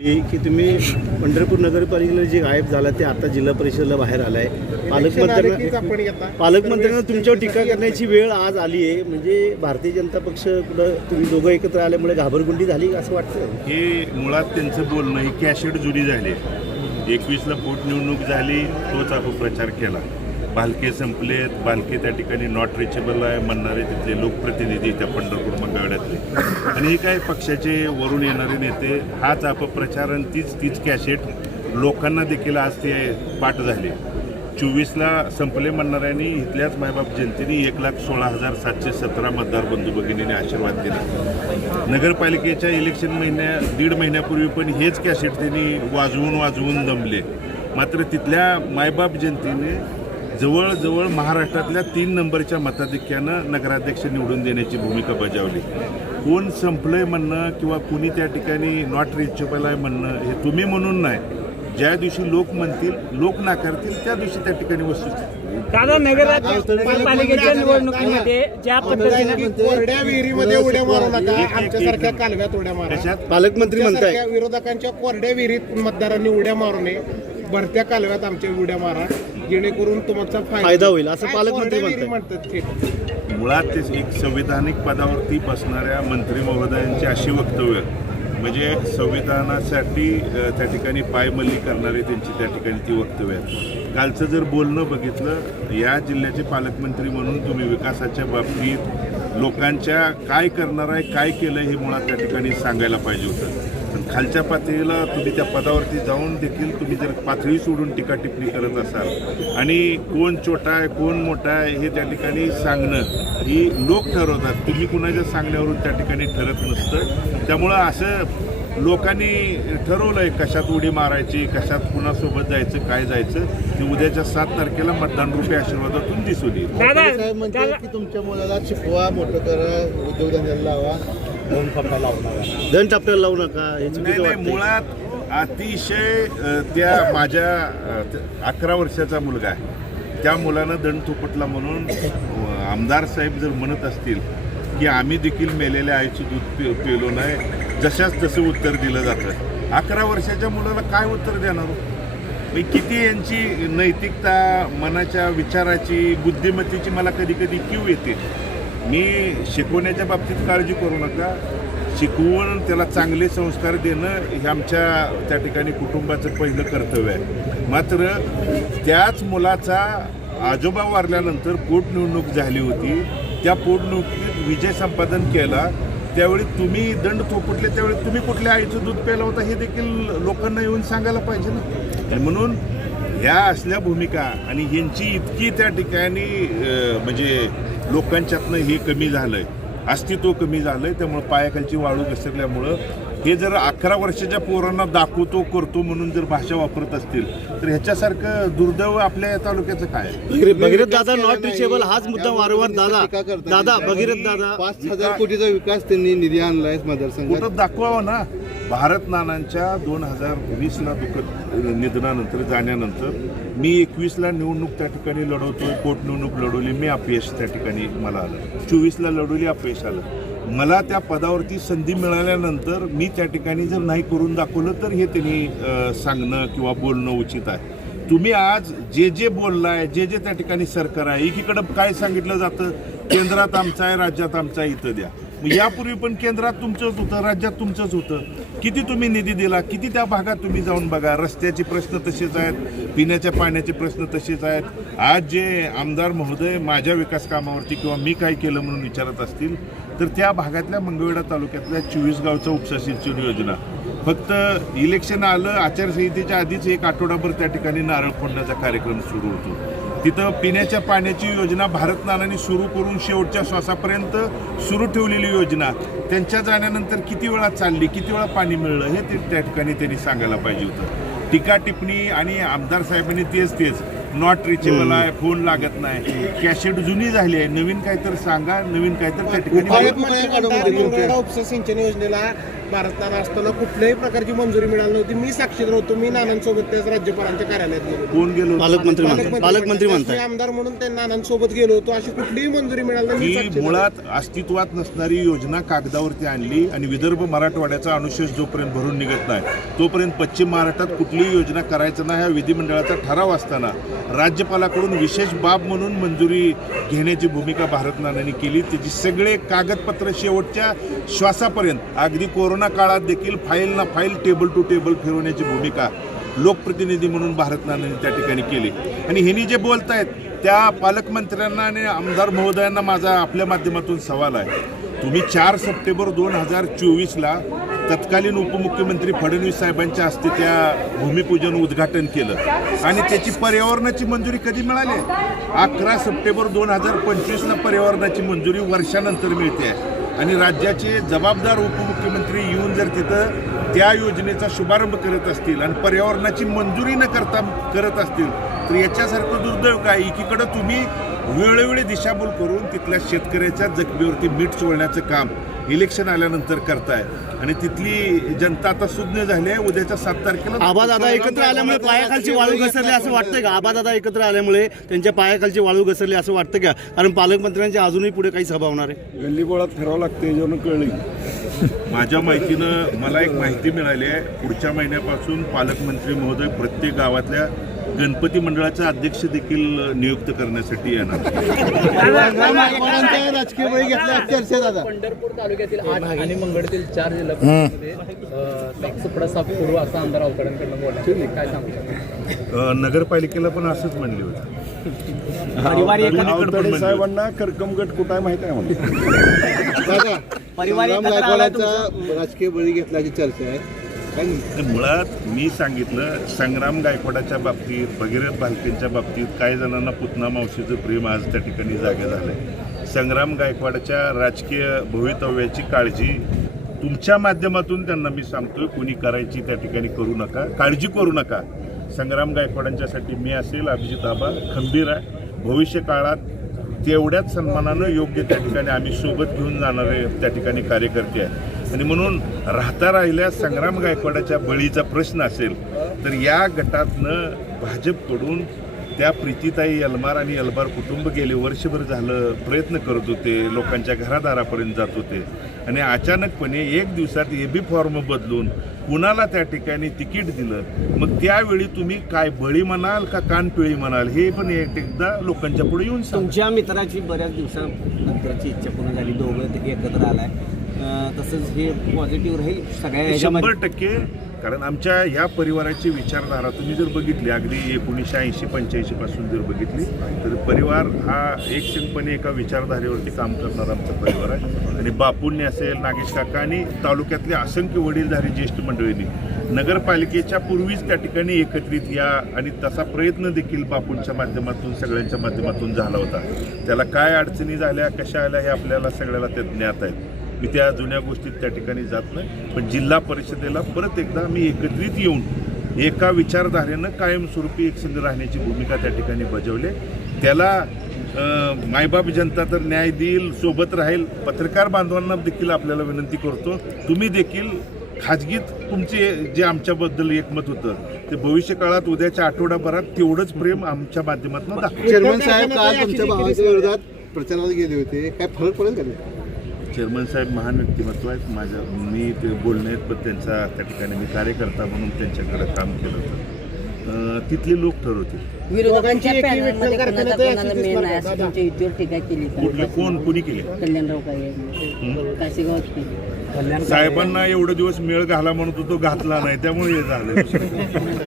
की तुम्ही पंढरपूर नगरपालिकेला जे गायब झाला ते आता जिल्हा परिषदेला बाहेर आलाय. पालकमंत्र्यांना तुमच्यावर टीका करण्याची वेळ आज आली आहे. म्हणजे भारतीय जनता पक्ष कुठं तुम्ही दोघं एकत्र आल्यामुळे घाबरगुंडी झाली असं वाटतं? हे मुळात त्यांचं बोलणं ही कॅशेट जुनी झाली. 21ला पोटनिवडणूक झाली, तोच अपप्रचार केला. भालके संपलेत, भालके त्या ठिकाणी नॉट रिचेबल आहे म्हणणारे तिथले लोकप्रतिनिधी त्या पंढरपूर मंगळवेढ्यातले, आणि हे काय पक्षाचे वरून येणारे नेते, हाच अपप्रचार आणि तीच कॅशेट लोकांना देखील आज ते पाठ झाले. 24ला संपले म्हणणाऱ्यांनी इथल्याच मायबाप जनतेने 1,16,717 मतदार बंधू भगिनीने आशीर्वाद दिला. नगरपालिकेच्या इलेक्शन दीड महिन्यापूर्वी पण हेच कॅशेट त्यांनी वाजवून दमले. मात्र तिथल्या मायबाप जनतेने जवळजवळ महाराष्ट्रातल्या 3 नंबरच्या मताधिक्यानं नगराध्यक्ष निवडून देण्याची भूमिका बजावली. कोण संपलंय म्हणणं किंवा कुणी त्या ठिकाणी नॉट रिचेबल आहे म्हणणं हे तुम्ही म्हणून नाही, ज्या दिवशी लोक म्हणतील, लोक नाकारतील त्या दिवशी त्या ठिकाणी वस्तू. दादा, नगरपालिकेच्या निवडणुकीमध्ये ज्या पद्धतीने कोरड्या विहिरीमध्ये उड्या मारू नका, आमच्यासारख्या कालव्यात उड्या मारा. पालकमंत्री म्हणताय विरोधकांच्या कोरड्या विहिरीत मतदारांनी उड्या मारू नये, भरत्या कालव्यात आमच्या उड्या मारा, जेणेकरून तुमचा फायदा होईल असं पालकमंत्री म्हणतात. मुळात ते एक संविधानिक पदावरती बसणाऱ्या मंत्री महोदयांची अशी वक्तव्य म्हणजे संविधानासाठी त्या ठिकाणी पायमल्ली करणारी त्यांची त्या ठिकाणी ती वक्तव्य आहेत. कालचं जर बोलणं बघितलं, या जिल्ह्याचे पालकमंत्री म्हणून तुम्ही विकासाच्या बाबतीत लोकांच्या काय करणार आहे, काय केलं हे मुळात त्या ठिकाणी सांगायला पाहिजे होतं. पण खालच्या पातळीला तुम्ही त्या पदावरती जाऊन देखील तुम्ही जर पातळी सोडून टीका टिप्पणी करत असाल आणि कोण छोटा आहे कोण मोठा आहे हे त्या ठिकाणी सांगणं ही लोक ठरवतात, तुम्ही कुणाच्या सांगण्यावरून त्या ठिकाणी ठरत नसतं. त्यामुळं असं लोकांनी ठरवलंय कशात उडी मारायची, कशात कुणासोबत जायचं, काय जायचं, ते उद्याच्या 7 तारखेला मतदान रूपी आशीर्वादातून दिसून येईल. साहेब म्हणतात की तुमच्या मुलाला शिकवा, मोठं करा, उद्योगधंद्याला लावा, धन टापट्याला लावू नका. नाही, मुळात अतिशय त्या माझ्या 11 वर्षाचा मुलगा आहे, त्या मुलानं दंड थोपटला म्हणून आमदार साहेब जर म्हणत असतील की आम्ही देखील मेलेल्या आईची दूध पेलो नाही, जशाच तसं उत्तर दिलं जातं. 11 वर्षाच्या मुलाला काय उत्तर देणार? किती यांची नैतिकता, मनाच्या विचाराची, बुद्धिमत्तेची मला कधी कधी कीव येते. मी शिकवण्याच्या बाबतीत काळजी करू नका, शिकवून त्याला चांगले संस्कार देणं हे आमच्या त्या ठिकाणी कुटुंबाचं पहिलं कर्तव्य आहे. मात्र त्याच मुलाचा आजोबा वारल्यानंतर पोटनिवडणूक झाली होती, त्या पोटनिवडणुकीत विजय संपादन केला, त्यावेळी तुम्ही दंड थोपटले, त्यावेळी तुम्ही कुठल्या आईचं दूध प्यायला होता हे देखील लोकांना येऊन सांगायला पाहिजे ना. म्हणून ह्या असल्या भूमिका आणि ह्यांची इतकी त्या ठिकाणी म्हणजे लोकांच्यातनं हे कमी झालंय, अस्तित्व कमी झालंय. त्यामुळे पायाखालची वाळू घसरल्यामुळं हे जर 11 वर्षाच्या पोरांना दाखवतो करतो म्हणून जर भाषा वापरत असतील तर ह्याच्यासारखं दुर्दैव आपल्या तालुक्याचं काय? भगीरथ दादा नॉट रिचेबल हाच मुद्दा वारंवार दादा भगीरथ दादा 5,000 कोटीचा विकास त्यांनी निधी आणलाय मतदारसंघात. कुठं दाखवावं ना. भारत नानांच्या 2020ला दुःखद निधनानंतर जाण्यानंतर मी 21ला निवडणूक त्या ठिकाणी लढवतोय, पोटनिवडणूक लढवली, मी अपयश त्या ठिकाणी मला आलं. 24ला लढवली, अपयश आलं. मला त्या पदावरती संधी मिळाल्यानंतर मी त्या ठिकाणी जर नाही करून दाखवलं तर हे त्यांनी सांगणं किंवा बोलणं उचित आहे. तुम्ही आज जे बोललाय, जे त्या ठिकाणी सरकार आहे, एकीकडं काय सांगितलं जातं, केंद्रात आमचं आहे, राज्यात आमचं आहे, इथं द्या. यापूर्वी पण केंद्रात तुमचंच होतं, राज्यात तुमचंच होतं. किती तुम्ही निधी दिला, किती त्या भागात तुम्ही जाऊन बघा. रस्त्याचे प्रश्न तसेच आहेत, पिण्याच्या पाण्याचे प्रश्न तसेच आहेत. आज जे आमदार महोदय माझ्या विकास कामावरती किंवा मी काय केलं म्हणून विचारत असतील तर त्या भागातल्या मंगळवेढा तालुक्यातल्या 24 गावचा उपसा सिंचन योजना फक्त इलेक्शन आलं, आचारसंहितेच्या आधीच 1 आठवडाभर त्या ठिकाणी नारळ फोडण्याचा कार्यक्रम सुरू होतो. तिथं पिण्याच्या पाण्याची योजना भारत नानांनी सुरू करून शेवटच्या श्वासापर्यंत सुरू ठेवलेली योजना त्यांच्या जाण्यानंतर किती वेळा चालली, किती वेळा पाणी मिळलं हे त्या ठिकाणी त्यांनी सांगायला पाहिजे होतं. टीका टिप्पणी आणि आमदार साहेबांनी तेच नॉट रिचेबल आहे, फोन लागत नाही, कॅशेट जुनी झाली आहे, नवीन काहीतरी सांगा, नवीन काहीतरी त्या ठिकाणी. उपसा सिंचन योजनेला भारत नाना असताना कुठल्याही प्रकारची मंजुरी मिळाली नव्हती. मी साक्षीदार होतो. मी नानांसोबत त्याच राज्यपालांच्या कार्यालयात गेलो होतो. कोण गेलो पालकमंत्री मी म्हणताय. आमदार म्हणून त्या नानांसोबत गेलो होतो. अशी कुठलीही मंजुरी मिळाली नाही. मी ही साक्षीदार मुळात अस्तित्वात नसणारी योजना कागदावरती आणली आणि विदर्भ मराठवाड्याचा अनुशेष जोपर्यंत भरून निघत नाही तोपर्यंत पश्चिम महाराष्ट्रात कुठलीही योजना करायचं नाही हा विधिमंडळाचा ठराव असताना राज्यपालाकडून विशेष बाब म्हणून मंजुरी घेण्याची भूमिका भारत नानांनी केली. त्याची सगळे कागदपत्र शेवटच्या श्वासापर्यंत अगदी कोरोना काळात देखील फाईल ना फाईल टेबल टू टेबल फिरवण्याची भूमिका लोकप्रतिनिधी म्हणून भारत नानांनी त्या ठिकाणी केली. आणि ह्यांनी जे बोलतायत त्या पालकमंत्र्यांना आणि आमदार महोदयांना माझा आपल्या माध्यमातून सवाल आहे. तुम्ही 4 सप्टेंबर 2024ला तत्कालीन उपमुख्यमंत्री फडणवीस साहेबांच्या हस्ते त्या भूमिपूजन उद्घाटन केलं आणि त्याची पर्यावरणाची मंजुरी कधी मिळाली? 11 सप्टेंबर 2025ला पर्यावरणाची मंजुरी वर्षानंतर मिळते आणि राज्याचे जबाबदार उपमुख्यमंत्री येऊन जर तिथं त्या योजनेचा शुभारंभ करत असतील आणि पर्यावरणाची मंजुरी न करता करत असतील तर याच्यासारखं दुर्दैव काय? एकीकडं तुम्ही वेळोवेळी दिशाभूल करून तिथल्या शेतकऱ्याच्या जखमीवरती मीठ चोळण्याचं काम इलेक्शन आल्यानंतर करताय आणि तिथली जनता आता सुज्ञ झाली आहे. उद्याच्या 7 तारखेला आबादादा एकत्र आल्यामुळे पायाखालची वाळू घसरली असं वाटतंय का? आबादादा एकत्र आल्यामुळे त्यांच्या पायाखालची वाळू घसरली असं वाटतं का? कारण पालकमंत्र्यांच्या अजूनही पुढे काही सभा होणार आहे. गल्लीबोळात फिरावं लागतं याच्यावरून कळली. माझ्या माहितीनं मला एक माहिती मिळाली आहे. पुढच्या महिन्यापासून पालकमंत्री महोदय प्रत्येक गावातल्या गणपती मंडळाचे अध्यक्ष देखील नियुक्त करण्यासाठी येणार. राजकीय बळी घेतल्या चर्चा दादा. पंढरपूर तालुक्यातील 8 आणि मंगळतील 4 जिल्हा परिषदेमध्ये सुपडा साफ करू असं आमदार अवकडांकडनं बोलला. काय सांगू? नगरपालिकेला पण असंच म्हणले होते. आवताडे साहेबांना करकमगट कुठं आहे माहिती आहे म्हणून. दादा संग्राम गायकवाडाचा राजकीय बळी घेतल्याची चर्चा आहे. मुळात मी सांगितलं संग्राम गायकवाडाच्या बाबतीत भगीरथ भालकेंच्या बाबतीत काही जणांना पुतना मावशीचं प्रेम आज त्या ठिकाणी जागे झालंय. संग्राम गायकवाडाच्या राजकीय भवितव्याची काळजी तुमच्या माध्यमातून त्यांना मी सांगतोय कोणी करायची त्या ठिकाणी करू नका, काळजी करू नका. संग्राम गायकवाडांच्यासाठी मी असेल अभिजित आबा खंबीर आहे. भविष्य काळात तेवढ्याच सन्मानानं योग्य त्या ठिकाणी आम्ही सोबत घेऊन जाणारे त्या ठिकाणी कार्यकर्ते आहे. आणि म्हणून राहता राहिल्या संग्राम गायकवाडाच्या बळीचा प्रश्न असेल तर या गटातनं भाजपकडून त्या प्रीतीताई यलमार आणि यलमार कुटुंब गेले वर्षभर झालं प्रयत्न करत होते, लोकांच्या घरादारापर्यंत जात होते आणि अचानकपणे एक दिवसात एबी फॉर्म बदलून कुणाला त्या ठिकाणी तिकीट दिलं. मग त्यावेळी तुम्ही काय बळी म्हणाल का कानपिळी म्हणाल हे पण एकदा लोकांच्या पुढे येऊन सांगा. तुमच्या मित्राची बऱ्याच दिवसानंतरची इच्छा पूर्ण झाली, दोघं एकत्र आलाय, तसंच हे पॉझिटिव्ह राहील सगळ्या 100%. कारण आमच्या ह्या परिवाराची विचारधारा तुम्ही जर बघितली अगदी 1980-85 पासून जर बघितली तर परिवार हा एकसंघपणे एका विचारधारेवरती काम करणारा आमचा परिवार आहे. आणि बापूंनी असेल, नागेश काका आणि तालुक्यातल्या असंख्य वडीलधारी ज्येष्ठ मंडळींनी नगरपालिकेच्या पूर्वीच त्या ठिकाणी एकत्रित या आणि तसा प्रयत्न देखील बापूंच्या माध्यमातून सगळ्यांच्या माध्यमातून झाला होता. त्याला काय अडचणी झाल्या कशा आल्या हे आपल्याला सगळ्याला ते ज्ञात आहे. मी त्या जुन्या गोष्टीत त्या ठिकाणी जात नाही. पण जिल्हा परिषदेला परत एकदा मी एकत्रित येऊन एका विचारधारेनं कायमस्वरूपी एकसंघ राहण्याची भूमिका त्या ठिकाणी बजावली. त्याला मायबाप जनता तर न्याय देईल, सोबत राहील. पत्रकार बांधवांना देखील आपल्याला विनंती करतो तुम्ही देखील खाजगीत तुमचे जे आमच्याबद्दल एकमत होतं ते भविष्य काळात उद्याच्या आठवडाभरात तेवढंच प्रेम आमच्या माध्यमातून दाखवा. चेअरमन साहेब काल तुमच्या भावाच्या विरोधात प्रचाराला गेले होते, काय फरक पडेल का? चेअरमन साहेब महान व्यक्तिमत्व आहेत. मी ते बोलणे आहेत पण त्यांचा त्या ठिकाणी मी कार्यकर्ता म्हणून त्यांच्याकडे काम केलं होतं. तिथले लोक ठरवतील. विरोधकांच्या पॅनलमध्ये कोणाला मेन आहे असं तुमच्या युतीवर टीका केली. कोणी केली? कल्याणराव काशीगावात साहेबांना एवढे दिवस मेळ घाला म्हणत होतो, घातला नाही त्यामुळे हे झालं.